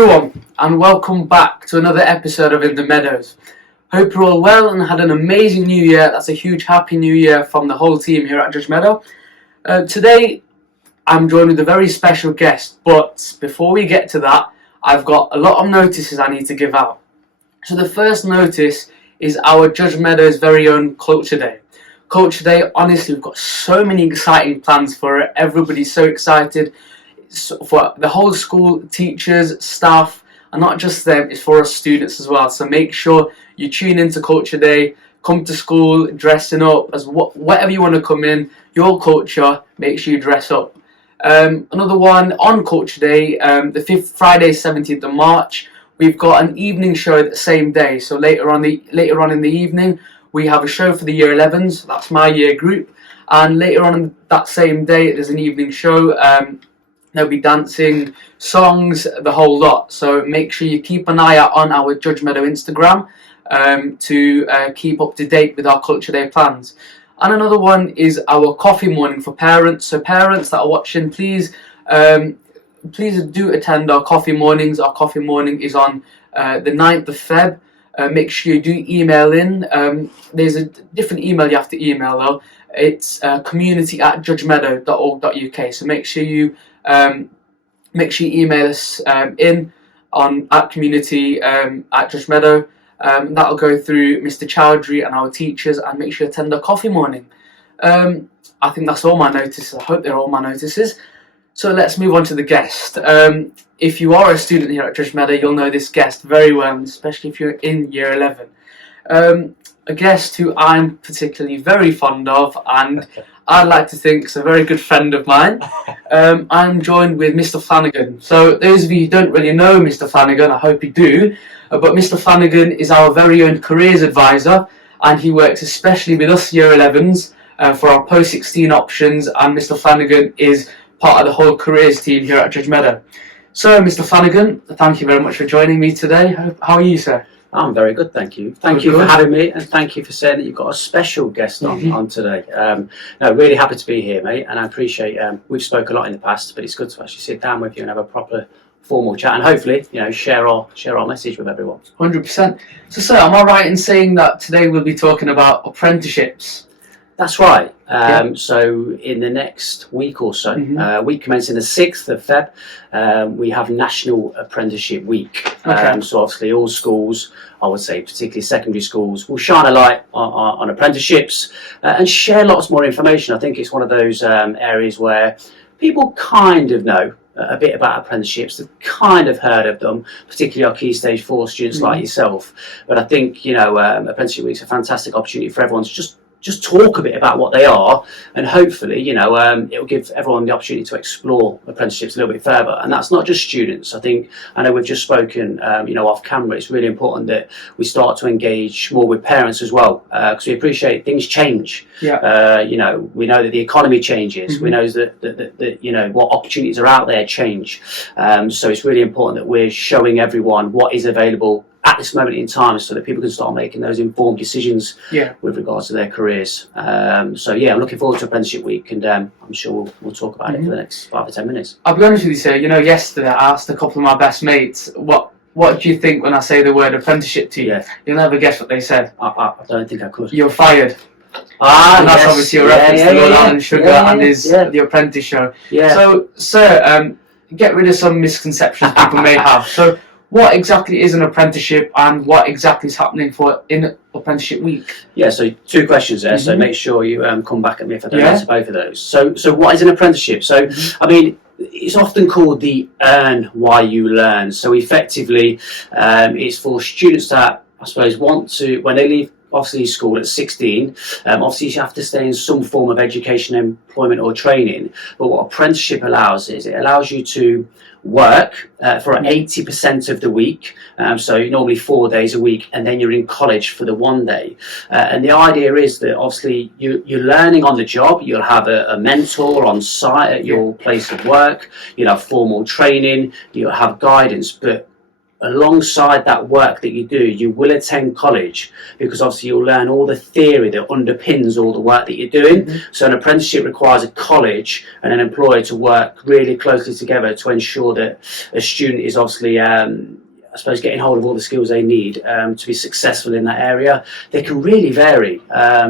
everyone, and welcome back to another episode of In the Meadows. Hope you're all well and had an amazing new year. That's a huge happy new year from the whole team here at Judgemeadow. Today I'm joined with a very special guest, but before we get to that, I've got a lot of notices I need to give out. So the first notice is our Judgemedow's very own Culture Day. Culture Day, honestly, we've got so many exciting plans for it. Everybody's so excited. For the whole school, teachers, staff, and not just them, it's for us students as well. So make sure you tune into Culture Day, come to school dressing up as whatever you want to come in, your culture, make sure you dress up. Another one on Culture Day, the 5th Friday, 17th of March, we've got an evening show the same day. So later on in the evening, we have a show for the Year 11s, that's my year group, and later on that same day, there's an evening show. There'll be dancing, songs, the whole lot. So make sure you keep an eye out on our Judgemeadow Instagram to keep up to date with our Culture Day plans. And another one is our coffee morning for parents. So parents that are watching, please do attend our coffee mornings. Our coffee morning is on the 9th of Feb. Make sure you do email in. There's a different email you have to email though. It's community@judgemeadow.org.uk. So make sure you email us in on @community@Judgemeadow. That'll go through Mr Chowdhury and our teachers, and make sure you attend the coffee morning. I think that's all my notices. I hope they're all my notices. So let's move on to the guest. If you are a student here at Judgemeadow, you'll know this guest very well, especially if you're in Year 11. A guest who I'm particularly very fond of, and I'd like to think is a very good friend of mine. I'm joined with Mr Flanagan. So those of you who don't really know Mr Flanagan, I hope you do, but Mr Flanagan is our very own careers advisor, and he works especially with us Year 11s for our post-16 options, and Mr Flanagan is part of the whole careers team here at Judgemeadow. So Mr Flanagan, thank you very much for joining me today. How are you, sir? I'm very good, thank you. Thank you for having me, and thank you for saying that you've got a special guest on today. No, really happy to be here, mate, and I appreciate, we've spoken a lot in the past, but it's good to actually sit down with you and have a proper formal chat, and hopefully, share our message with everyone. 100%. So sir, am I right in saying that today we'll be talking about apprenticeships? That's right. So in the next week or so, week commencing the 6th of Feb, we have National Apprenticeship Week. Okay. So obviously all schools, I would say particularly secondary schools, will shine a light on apprenticeships and share lots more information. I think it's one of those areas where people kind of know a bit about apprenticeships, they've kind of heard of them, particularly our Key Stage 4 students like yourself. But I think, Apprenticeship Week is a fantastic opportunity for everyone to just talk a bit about what they are, and hopefully, it'll give everyone the opportunity to explore apprenticeships a little bit further. And that's not just students. I know we've just spoken, off camera. It's really important that we start to engage more with parents as well, because we appreciate things change. Yeah. We know that the economy changes. We know that what opportunities are out there change. So it's really important that we're showing everyone what is available at this moment in time, so that people can start making those informed decisions with regards to their careers. I'm looking forward to Apprenticeship Week, and I'm sure we'll talk about it for the next 5 or 10 minutes. I'll be honest with you, sir. Yesterday I asked a couple of my best mates, what do you think when I say the word apprenticeship to you? Yeah. You'll never guess what they said. I don't think I could. You're fired. And that's obviously a reference to Lord Alan Sugar and his The Apprentice show. Yeah. So, sir, get rid of some misconceptions people may have. So, what exactly is an apprenticeship, and what exactly is happening in Apprenticeship Week? Yeah, so 2 questions there, so make sure you come back at me if I don't answer both of those. So what is an apprenticeship? So, it's often called the earn while you learn. So effectively, it's for students that, I suppose, want to, when they leave obviously school at 16, obviously you have to stay in some form of education, employment or training, but what apprenticeship allows is it allows you to work for 80% of the week, so normally 4 days a week, and then you're in college for the 1 day. And the idea is that obviously you're learning on the job. You'll have a mentor on site at your place of work, you'll have formal training, you'll have guidance, but alongside that work that you do, you will attend college, because obviously you'll learn all the theory that underpins all the work that you're doing. So an apprenticeship requires a college and an employer to work really closely together to ensure that a student is obviously I suppose getting hold of all the skills they need to be successful in that area. They can really vary.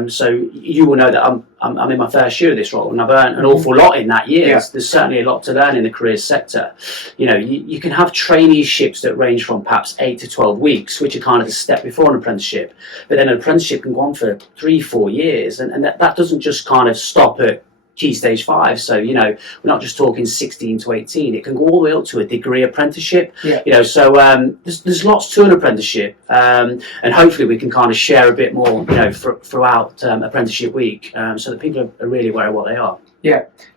So you will know that I'm in my first year of this role, and I've earned an awful lot in that year. There's certainly a lot to learn in the careers sector. You know, you can have traineeships that range from perhaps 8 to 12 weeks, which are kind of the step before an apprenticeship. But then an apprenticeship can go on for 3-4 years, and that doesn't just kind of stop at Key Stage 5. So, you know, we're not just talking 16 to 18. It can go all the way up to a degree apprenticeship. You know, so there's lots to an apprenticeship, and hopefully we can kind of share a bit more, you know, throughout Apprenticeship Week, so that people are really aware of what they are.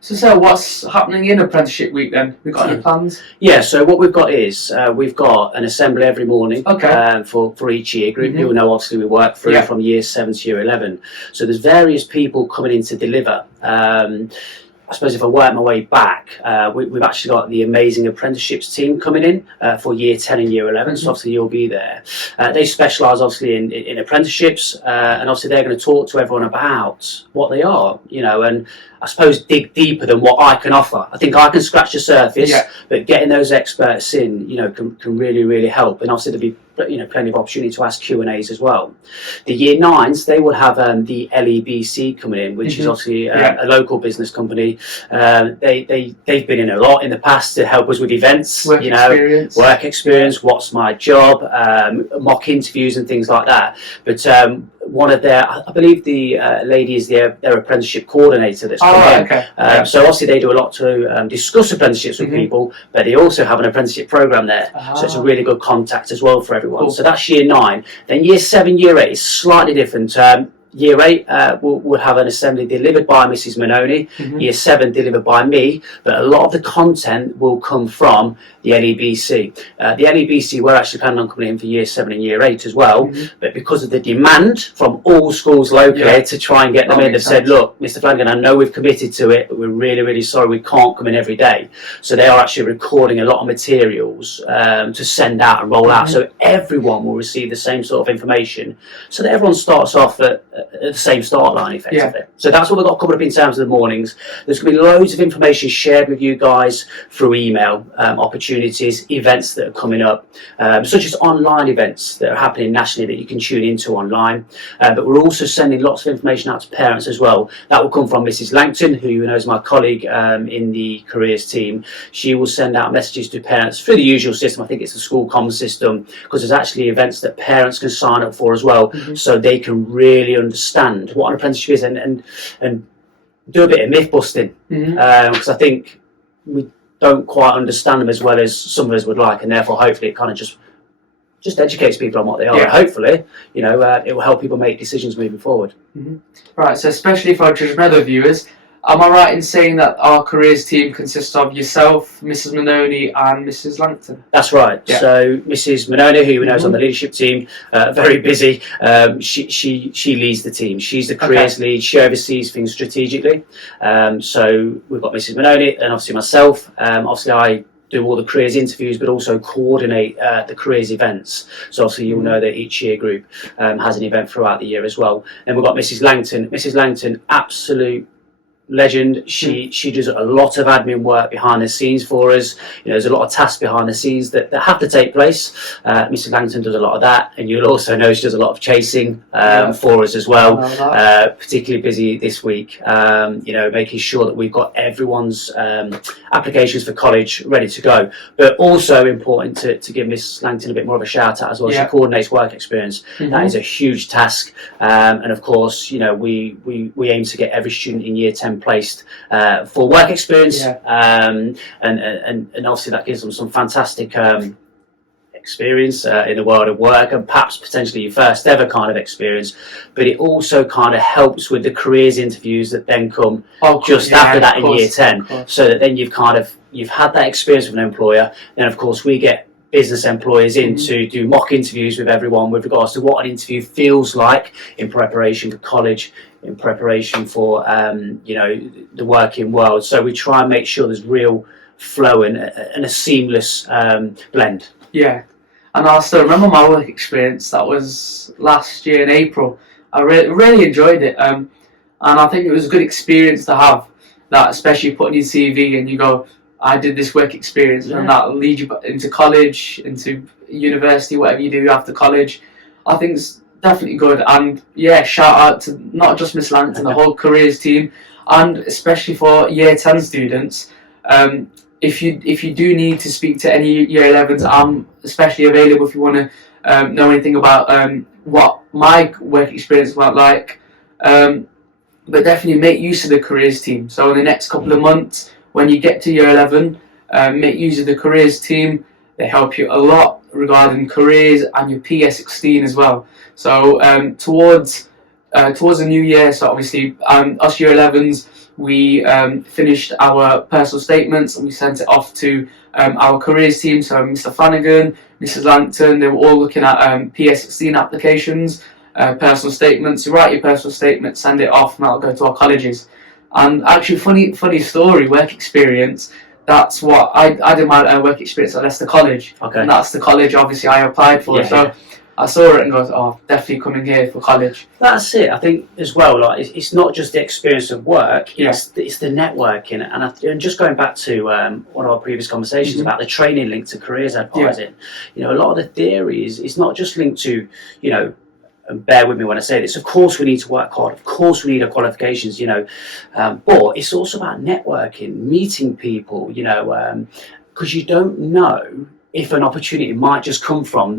So what's happening in Apprenticeship Week then? We've got any plans? So what we've got is we've got an assembly every morning for each year group. You'll know obviously we work through from year 7 to year 11. So there's various people coming in to deliver. I suppose if I work my way back, we've actually got the amazing apprenticeships team coming in for year 10 and year 11, so obviously you'll be there. They specialise obviously in apprenticeships, and obviously they're going to talk to everyone about what they are, you know, and I suppose dig deeper than what I can offer. I think I can scratch the surface, but getting those experts in, you know, can really, really help. And obviously there'll be, you know, plenty of opportunity to ask Q&As as well. The year 9s, they will have the LEBC coming in, which is obviously a local business company. They've been in a lot in the past to help us with events, work experience, what's my job, mock interviews and things like that. But one of their, I believe the lady is their apprenticeship coordinator that's come in. So obviously they do a lot to discuss apprenticeships with people, but they also have an apprenticeship program there. So it's a really good contact as well for everyone. So that's year 9. Then year 7, year 8 is slightly different. Year 8 will have an assembly delivered by Mrs Manoni, year 7 delivered by me, but a lot of the content will come from the LEBC. The LEBC, we're actually planning on coming in for year 7 and year 8 as well, but because of the demand from all schools locally to try and get them in, they've said, look, Mr Flanagan, I know we've committed to it, but we're really, really sorry we can't come in every day. So they are actually recording a lot of materials to send out and roll out, so everyone will receive the same sort of information, so that everyone starts off at the same start line effectively. So that's what we've got coming up in terms of the mornings. There's going to be loads of information shared with you guys through email, opportunities, events that are coming up, such as online events that are happening nationally that you can tune into online. But we're also sending lots of information out to parents as well. That will come from Mrs Langton, who you know is my colleague in the careers team. She will send out messages to parents through the usual system. I think it's the school comms system, because there's actually events that parents can sign up for as well, so they can really understand what an apprenticeship is and do a bit of myth busting, because I think we don't quite understand them as well as some of us would like, and therefore hopefully it kind of just educates people on what they are. And hopefully, you know, it will help people make decisions moving forward. Right, so especially for our Judgemeadow viewers, am I right in saying that our careers team consists of yourself, Mrs Manoni and Mrs Langton? That's right. So Mrs Manoni, who you know is on the leadership team, very busy, she leads the team. She's the careers lead. She oversees things strategically. So we've got Mrs Manoni and obviously myself. Obviously I do all the careers interviews, but also coordinate the careers events. So obviously you'll know that each year group has an event throughout the year as well. And we've got Mrs Langton. Mrs Langton, absolute legend. She does a lot of admin work behind the scenes for us. You know, there's a lot of tasks behind the scenes that have to take place. Mrs Langton does a lot of that, and you'll also know she does a lot of chasing for us as well. Particularly busy this week, you know, making sure that we've got everyone's applications for college ready to go. But also important to give Mrs Langton a bit more of a shout out as well. She coordinates work experience. That is a huge task, and of course, you know, we aim to get every student in year 10 placed for work experience, and obviously that gives them some fantastic experience in the world of work, and perhaps potentially your first ever kind of experience. But it also kind of helps with the careers interviews that then come just after that in year 10, so that then you've had that experience with an employer. Then of course we get business employers in to do mock interviews with everyone with regards to what an interview feels like in preparation for college, in preparation for you know, the working world. So we try and make sure there's real flow and a seamless blend. and I still remember my work experience. That was last year in April. I really enjoyed it, and I think it was a good experience to have. That especially putting your CV and you go, I did this work experience, and that leads you into college, into university, whatever you do after college. I think it's definitely good, and shout out to not just Miss Langton, the whole careers team, and especially for Year 10 students. If you do need to speak to any Year 11s, I'm especially available if you want to know anything about what my work experience went like. But definitely make use of the careers team. So in the next couple of months, when you get to Year 11, make use of the careers team. They help you a lot regarding careers and your PS16 as well. So towards the new year, so obviously us Year 11s, we finished our personal statements and we sent it off to our careers team. So Mr Flanagan, Mrs Langton, they were all looking at PS16 applications, personal statements. You write your personal statement, send it off, and that'll go to our colleges. And actually, funny story, work experience. That's what I did my work experience at Leicester College. Okay. And that's the college obviously I applied for. So I saw it and goes, oh, definitely coming here for college. That's it. I think as well, like it's not just the experience of work; it's the networking. And just going back to one of our previous conversations about the training linked to careers advising. A lot of the theories it's not just linked to, and bear with me when I say this. Of course, we need to work hard. Of course, we need our qualifications. But it's also about networking, meeting people. Because you don't know if an opportunity might just come from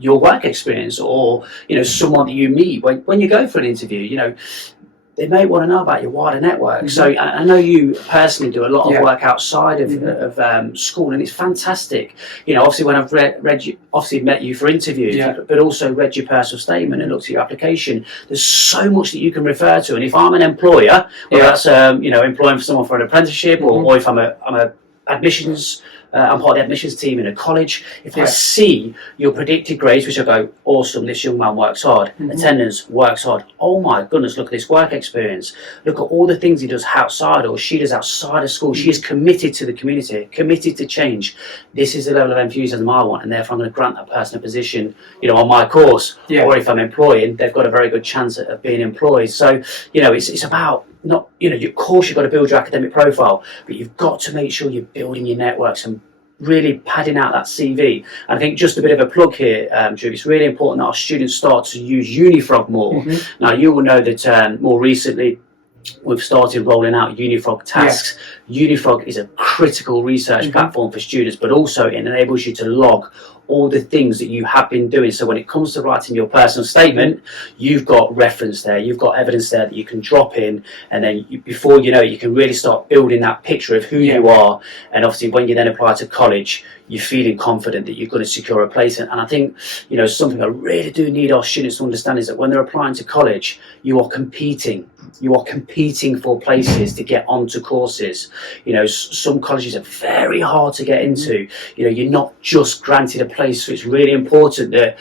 your work experience or someone that you meet when you go for an interview. They may want to know about your wider network. So I know you personally do a lot of work outside of school, and it's fantastic. Obviously when I've read you, obviously met you for interviews, but also read your personal statement and looked at your application. There's so much that you can refer to, and if I'm an employer, whether that's employing someone for an apprenticeship, or if I'm a admissions. I'm part of the admissions team in a college. If I see your predicted grades, which I go, awesome, this young man works hard, attendance works hard. Oh my goodness, look at this work experience. Look at all the things he does outside or she does outside of school. She is committed to the community, committed to change. This is the level of enthusiasm I want, and therefore I'm going to grant that person a position, on my course. Or if I'm employing, they've got a very good chance of being employed. So, it's about not, of course you've got to build your academic profile, but you've got to make sure you're building your networks and really padding out that CV. And I think just a bit of a plug here, Dhruv, it's really important that our students start to use Unifrog more. Now, you will know that more recently we've started rolling out Unifrog tasks. Unifrog is a critical research platform for students, but also it enables you to log all the things that you have been doing. So when it comes to writing your personal statement, you've got reference there, you've got evidence there that you can drop in, and then before you know it, you can really start building that picture of who you are. And obviously when you then apply to college, you're feeling confident that you're going to secure a place. And I think, something I really do need our students to understand is that when they're applying to college, you are competing for places to get onto courses. Some colleges are very hard to get into. You're not just granted a place. So it's really important that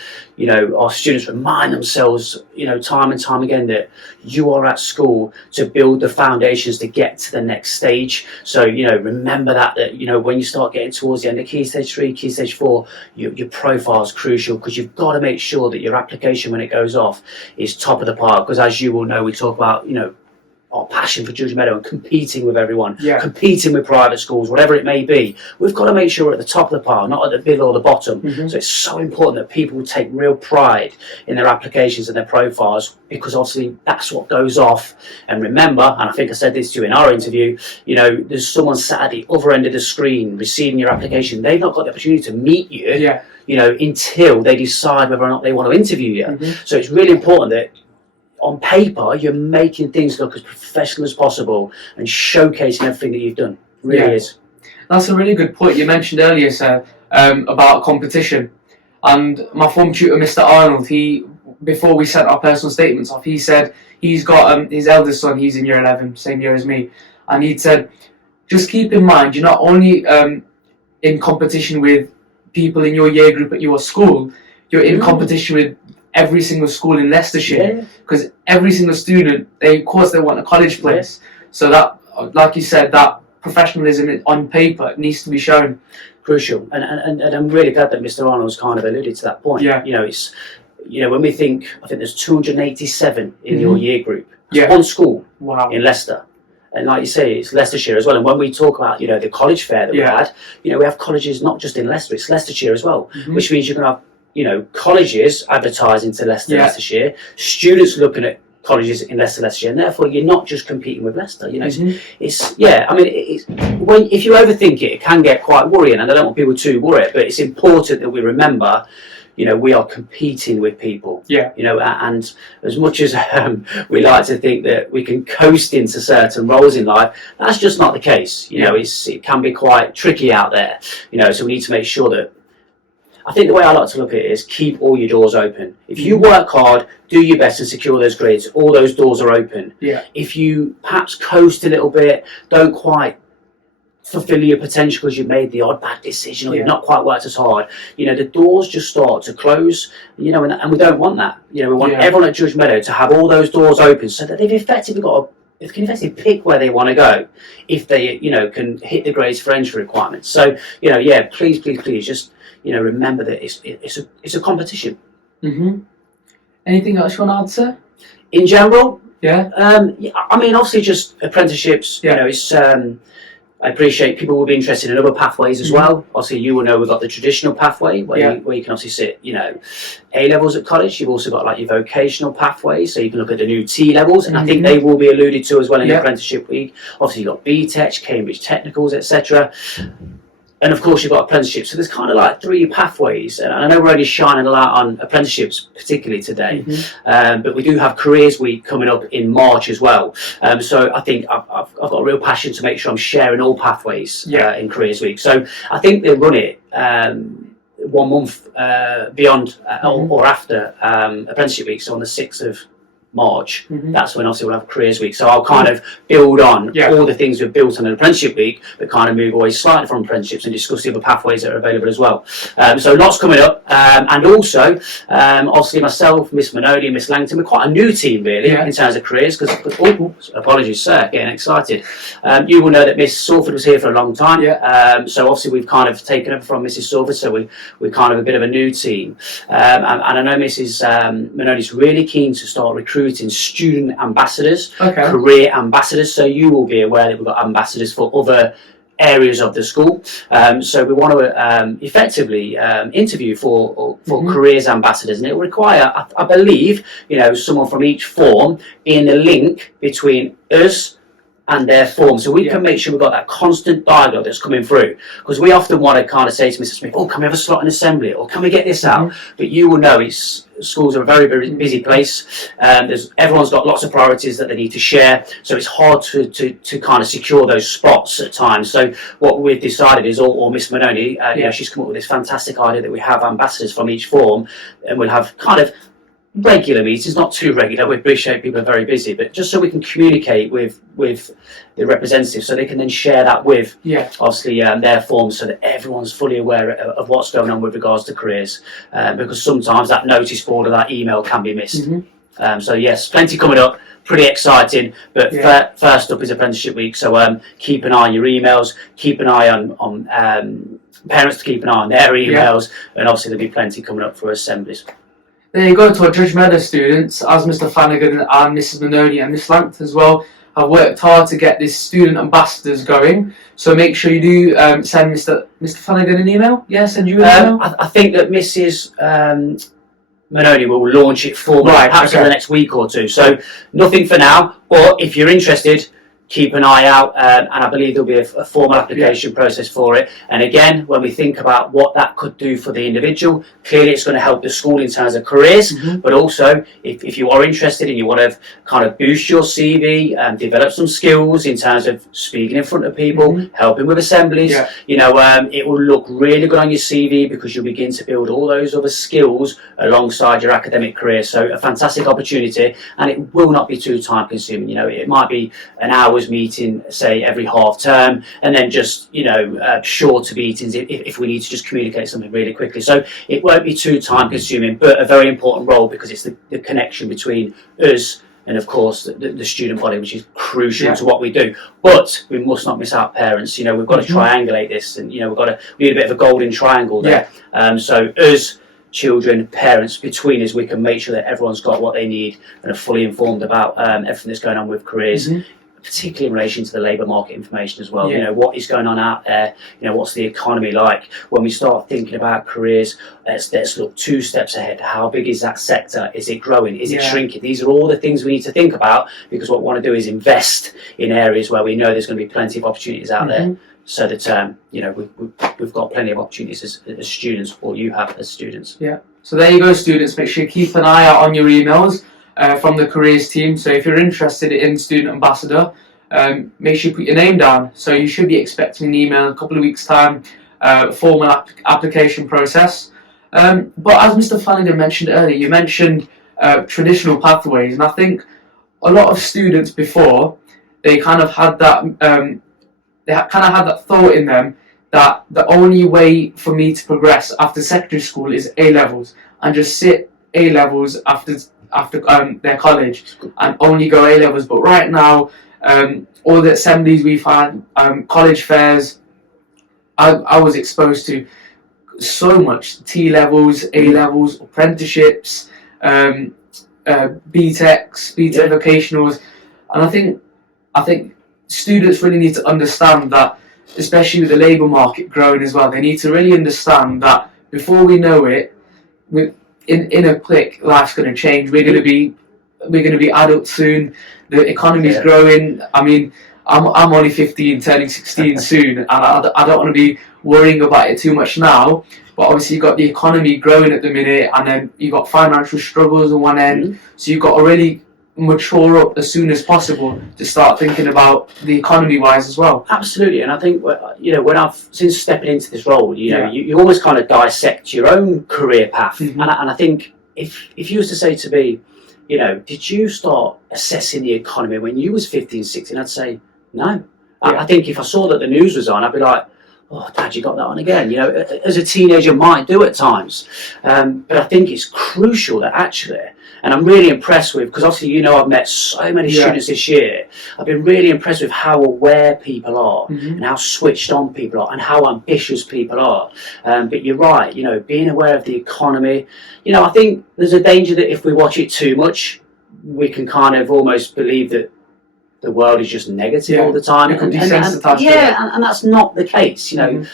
our students remind themselves time and time again that you are at school to build the foundations to get to the next stage. So remember that when you start getting towards the end of Key Stage 3, Key Stage 4, your profile is crucial, because you've got to make sure that your application when it goes off is top of the park. Because as you will know, we talk about our passion for Judgemeadow and competing with everyone, competing with private schools, whatever it may be. We've got to make sure we're at the top of the pile, not at the middle or the bottom. So it's so important that people take real pride in their applications and their profiles, because obviously that's what goes off. And remember, and I think I said this to you in our interview, there's someone sat at the other end of the screen receiving your application. They've not got the opportunity to meet you, until they decide whether or not they want to interview you. So it's really important that on paper, you're making things look as professional as possible and showcasing everything that you've done. Really is. That's a really good point you mentioned earlier, sir, about competition. And my form tutor, Mr Arnold, before we sent our personal statements off, he said he's got his eldest son, he's in Year 11, same year as me, and he said, just keep in mind, you're not only in competition with people in your year group at your school, you're in competition with every single school in Leicestershire, because every single student, of course they want a college place. So that, like you said, that professionalism on paper needs to be shown. crucial. And I'm really glad that Mr. Arnold's kind of alluded to that point. Yeah. It's, when we think, I think there's 287 in your year group. Yeah. One school Wow. in Leicester. And like you say, it's Leicestershire as well. And when we talk about, the college fair that we had, we have colleges not just in Leicester, it's Leicestershire as well, which means you're going to have, colleges advertising to Leicester, Leicestershire, students looking at colleges in Leicester, Leicestershire, and therefore you're not just competing with Leicester. It's when if you overthink it, it can get quite worrying, and I don't want people to worry, but it's important that we remember, we are competing with people. And as much as we like to think that we can coast into certain roles in life, that's just not the case. It can be quite tricky out there. So we need to make sure that. I think the way I like to look at it is keep all your doors open. If you work hard, do your best and secure those grades, all those doors are open. If you perhaps coast a little bit, don't quite fulfill your potential because you've made the odd bad decision or you've not quite worked as hard, the doors just start to close, and we don't want that. We want everyone at Judgemeadow to have all those doors open so that they've effectively they can effectively pick where they want to go if they, can hit the grades for entry requirements. So, please just, remember that it's a competition. Anything else you want to add, sir? In general? Obviously just apprenticeships, it's... I appreciate people will be interested in other pathways as well. Obviously, you will know we've got the traditional pathway where you can obviously sit, A levels at college. You've also got like your vocational pathway, so you can look at the new T levels, and I think they will be alluded to as well in the apprenticeship week. Obviously, you've got BTEC, Cambridge Technicals, etc. And of course, you've got apprenticeships. So there's kind of like three pathways. And I know we're only shining a light on apprenticeships, particularly today. But we do have Careers Week coming up in March as well. So I think I've got a real passion to make sure I'm sharing all pathways in Careers Week. So I think they'll run it 1 month beyond or after Apprenticeship Week. So on the 6th of March, that's when obviously we'll have Careers Week. So I'll kind of build on all the things we've built on an Apprenticeship Week, but kind of move away slightly from apprenticeships and discuss the other pathways that are available as well. So lots coming up, and also obviously myself, Miss Manodi and Miss Langton, we're quite a new team really in terms of careers, because apologies sir, getting excited. You will know that Miss Salford was here for a long time, so obviously we've kind of taken over from Mrs Salford, so we're kind of a bit of a new team, and I know Mrs Manodi's really keen to start recruiting student ambassadors, career ambassadors, so you will be aware that we've got ambassadors for other areas of the school, so we want to effectively interview for careers ambassadors, and it will require, I believe, someone from each form in the link between us and their form, so we can make sure we've got that constant dialogue that's coming through, because we often want to kind of say to Mr Smith, can we have a slot in assembly, or can we get this out, but you will know schools are a very, very busy place. Everyone's got lots of priorities that they need to share, so it's hard to kind of secure those spots at times. So what we've decided is, or Miss Manoni, she's come up with this fantastic idea that we have ambassadors from each form, and we'll have kind of regular meetings, not too regular. We appreciate people are very busy, but just so we can communicate with the representatives, so they can then share that with obviously their forms, so that everyone's fully aware of what's going on with regards to careers, because sometimes that notice board or that email can be missed. So yes, plenty coming up, pretty exciting, but first up is Apprenticeship Week, so keep an eye on your emails, keep an eye on parents to keep an eye on their emails, and obviously there'll be plenty coming up for assemblies. There you go, to our Judgemeadow students, as Mr Flanagan and Mrs Manoni and Miss Langton as well have worked hard to get these student ambassadors going. So make sure you do send Mr Flanagan an email. Send you an email. I think that Mrs Manoni will launch it formally perhaps over the next week or two. So nothing for now, but if you're interested, keep an eye out, and I believe there'll be a formal application process for it. And again, when we think about what that could do for the individual, clearly it's going to help the school in terms of careers, but also if you are interested and you want to kind of boost your CV and develop some skills in terms of speaking in front of people, helping with assemblies, it will look really good on your CV, because you'll begin to build all those other skills alongside your academic career. So a fantastic opportunity, and it will not be too time consuming. It might be an hour's meeting, say every half term, and then just shorter meetings if we need to just communicate something really quickly. So it won't be too time consuming, but a very important role, because it's the connection between us and of course the student body, which is crucial to what we do. But we must not miss out parents. You know, we've got to triangulate this, and you know, we need a bit of a golden triangle there. So us, children, parents, between us, we can make sure that everyone's got what they need and are fully informed about everything that's going on with careers. Particularly in relation to the labour market information as well. You know, what is going on out there, you know, what's the economy like. When we start thinking about careers, let's look 2 steps ahead. How big is that sector? Is it growing? Is it shrinking? These are all the things we need to think about, because what we want to do is invest in areas where we know there's going to be plenty of opportunities out there, so that you know, we've got plenty of opportunities as students, or you have as students. So there you go, students. Make sure you keep an eye out on your emails from the careers team. So if you're interested in student ambassador, make sure you put your name down. So you should be expecting an email in a couple of weeks' time, formal application process. But as Mr. Flanagan mentioned earlier, you mentioned traditional pathways, and I think a lot of students before, they kind of had that thought in them that the only way for me to progress after secondary school is A levels, and just sit A levels after their college and only go A levels. But right now, all the assemblies we've had, college fairs, I was exposed to so much: T levels, A levels, apprenticeships, BTECs, BTEC vocationals, and I think students really need to understand that, especially with the labour market growing as well. They need to really understand that before we know it, in a click, life's going to change. We're going to be adults soon. The economy's growing. I mean, I'm only 15, turning 16 soon, and I don't want to be worrying about it too much now. But obviously, you've got the economy growing at the minute, and then you've got financial struggles on one end. So you've got to really mature up as soon as possible to start thinking about the economy wise as well. Absolutely. And I think, you know, when since stepping into this role, you know, you almost kind of dissect your own career path. And I think if you was to say to me, you know, did you start assessing the economy when you was 15, 16? I'd say no. I think if I saw that the news was on, I'd be like, oh, Dad, you got that on again. You know, as a teenager might do at times. But I think it's crucial that actually, and I'm really impressed with, because obviously, you know, I've met so many students this year. I've been really impressed with how aware people are and how switched on people are and how ambitious people are. But you're right, you know, being aware of the economy. You know, I think there's a danger that if we watch it too much, we can kind of almost believe that the world is just negative all the time. And that's not the case. You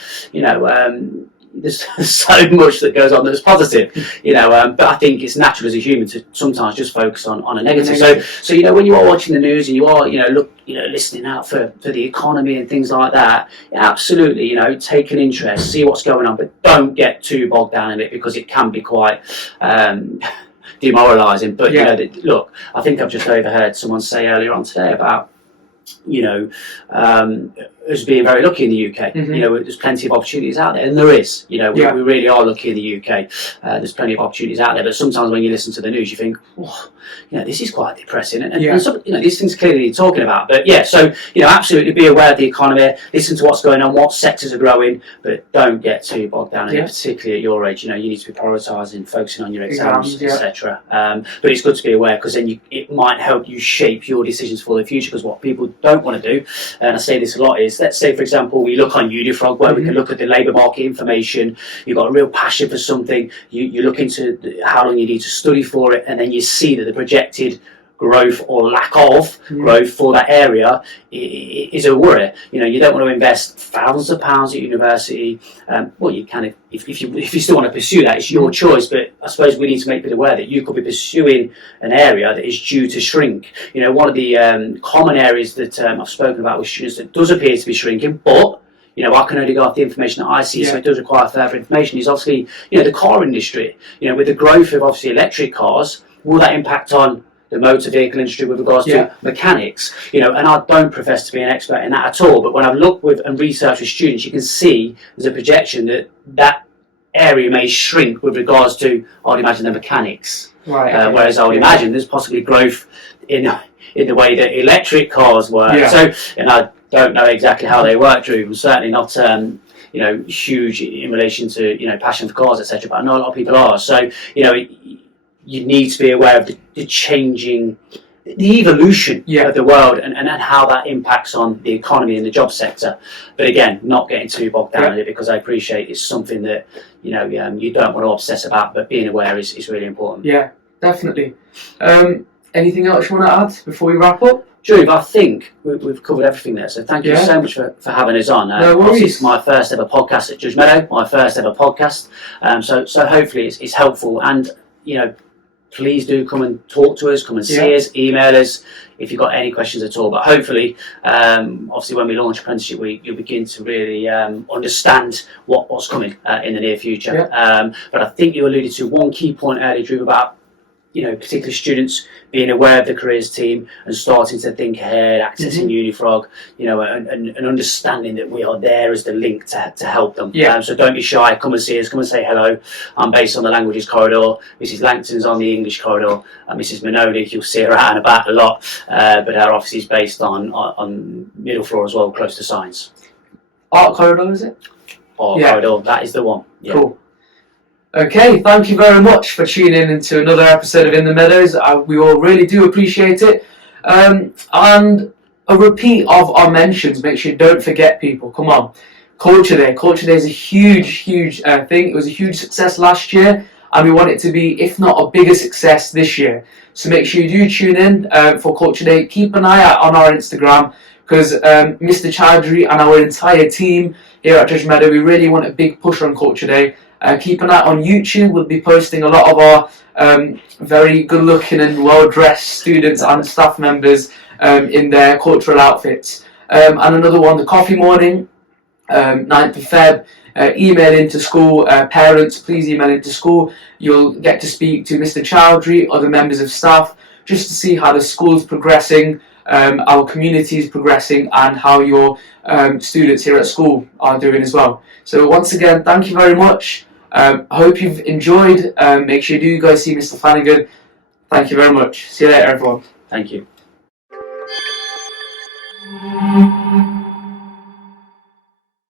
know, there's so much that goes on that's positive. You know, but I think it's natural as a human to sometimes just focus on a negative. So you know, when you are watching the news and you are, you know, listening out for the economy and things like that, absolutely, you know, take an interest, see what's going on, but don't get too bogged down in it, because it can be quite demoralising. But you know, look, I think I've just overheard someone say earlier on today about, you know, us being very lucky in the UK. You know, there's plenty of opportunities out there, and there is. You know, we really are lucky in the UK. There's plenty of opportunities out there, but sometimes when you listen to the news, you think, oh, you know, this is quite depressing, and some, you know, these things clearly need talking about. But yeah, so you know, absolutely be aware of the economy, listen to what's going on, what sectors are growing, but don't get too bogged down in it, particularly at your age. You know, you need to be prioritising, focusing on your exams, etc. But it's good to be aware, because then it might help you shape your decisions for the future. Because what people don't want to do, and I say this a lot, is, let's say for example we look on Unifrog, where we can look at the labour market information. You've got a real passion for something, you look into how long you need to study for it, and then you see that the projected growth or lack of growth for that area is a worry. You know, you don't want to invest thousands of pounds at university. Well, you can if you still want to pursue that, it's your choice. But I suppose we need to make people aware that you could be pursuing an area that is due to shrink. You know, one of the common areas that I've spoken about with students that does appear to be shrinking, but you know, I can only go off the information that I see, so it does require further information, is obviously, you know, the car industry. You know, with the growth of obviously electric cars, will that impact on the motor vehicle industry with regards to mechanics? You know, and I don't profess to be an expert in that at all, but when I've looked with and researched with students, you can see there's a projection that area may shrink with regards to, I would imagine, the mechanics. Whereas I would imagine there's possibly growth in the way that electric cars work. So, and I don't know exactly how they work, Dhruv. I'm certainly not you know, huge in relation to, you know, passion for cars, etc. But I know a lot of people are. So, you know, you need to be aware of the changing the evolution Yeah. of the world and how that impacts on the economy and the job sector. But again, not getting too bogged down in it, because I appreciate it's something that you don't want to obsess about, but being aware is really important. Yeah, definitely. Anything else you want to add before we wrap up? Dhruv, I think we've covered everything there, so thank you so much for having us on. No worries. Obviously, it's my first ever podcast at Judgemeadow, my first ever podcast, so hopefully it's helpful, and please do come and talk to us, come and see us, email us if you've got any questions at all. But hopefully, obviously when we launch Apprenticeship Week, you'll begin to really understand what's coming in the near future. But I think you alluded to one key point earlier, Dhruv, about particularly students being aware of the careers team and starting to think ahead, accessing Unifrog, and understanding that we are there as the link to help them. So don't be shy, come and see us, come and say hello. I'm based on the languages corridor, Mrs Langton's on the English corridor, and Mrs Manoli, you'll see her out and about a lot, but our office is based on middle floor as well, close to science. Art corridor, is it? Art corridor, that is the one. Cool. Okay, thank you very much for tuning in into another episode of In the Meadows. We all really do appreciate it. And a repeat of our mentions. Make sure you don't forget, people. Come on. Culture Day. Culture Day is a huge thing. It was a huge success last year, and we want it to be, if not a bigger success this year. So make sure you do tune in for Culture Day. Keep an eye out on our Instagram, because Mr Chowdhury and our entire team here at Judgemeadow, we really want a big push on Culture Day. Keep an eye on YouTube. We'll be posting a lot of our very good-looking and well-dressed students and staff members in their cultural outfits. And another one, the coffee morning, 9th of Feb. Email into school. Parents, please email into school. You'll get to speak to Mr Chowdhury, other members of staff, just to see how the school's progressing, our community is progressing, and how your students here at school are doing as well. So once again, thank you very much. I hope you've enjoyed. Make sure you do go see Mr Flanagan. Thank you very much. See you later, everyone. Thank you.